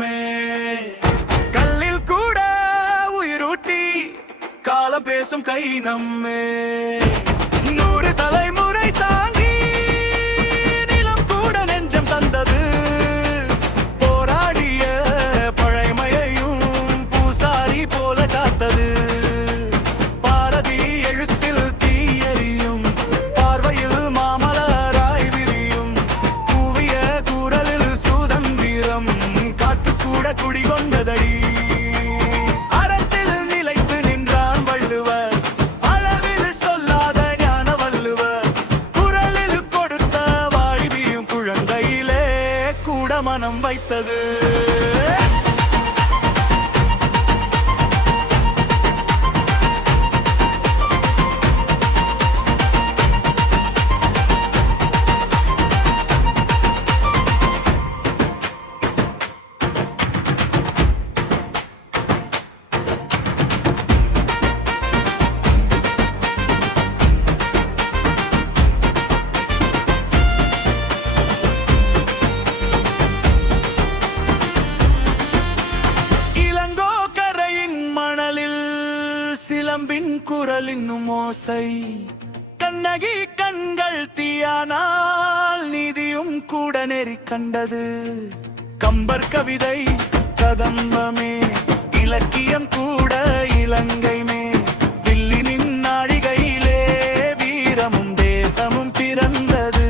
நம்மே. கல்லில் கூட உயிரூட்டி காலம் பேசும் கை நம்மே. 100 தலைமுறை தாங்கி நிலம் கூட நெஞ்சம் தந்தது. போராடிய பழைமையையும் பூசாரி போல காத்தது. பாரதி எழுத்தில் தீயெறியும் பார்வையில் மாமலராய் விரியும். கூவிய குரலில் சுதந்திரம் காற்று கூட குடிகொண்டதடி. மனம் வைத்தது. சிலம்பின் குரலின் ஓசை கண்ணகி கண்கள் தீயானால் நீதியும் கூட நெறி கண்டது. கம்பர் கவிதை கதம்பமே இலக்கியம் கூட இலங்கைமே. வில்லினின் நாழிகையிலே வீரமும் தேசமும் பிறந்தது.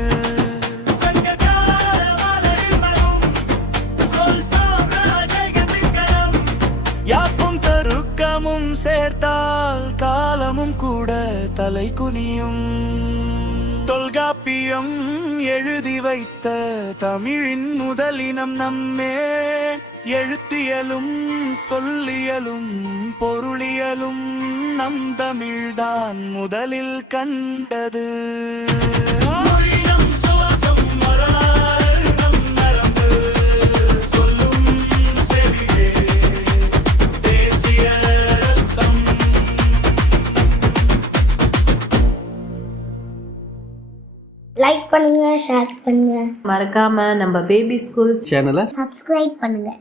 யாப்பும் தருக்கமும் சேர்த்தால் காலமும் கூட தலை குனியும். தொல்காப்பியம் எழுதி வைத்த தமிழின் முதலினம் நம்மே. எழுத்தியலும் சொல்லியலும் பொருளியலும் நம் தமிழ்தான் முதலில் கண்டது. லைக் பண்ணுங்க, ஷேர் பண்ணுங்க, மறக்காம நம்ம பேபி ஸ்கூல் சேனலை சப்ஸ்கிரைப் பண்ணுங்க.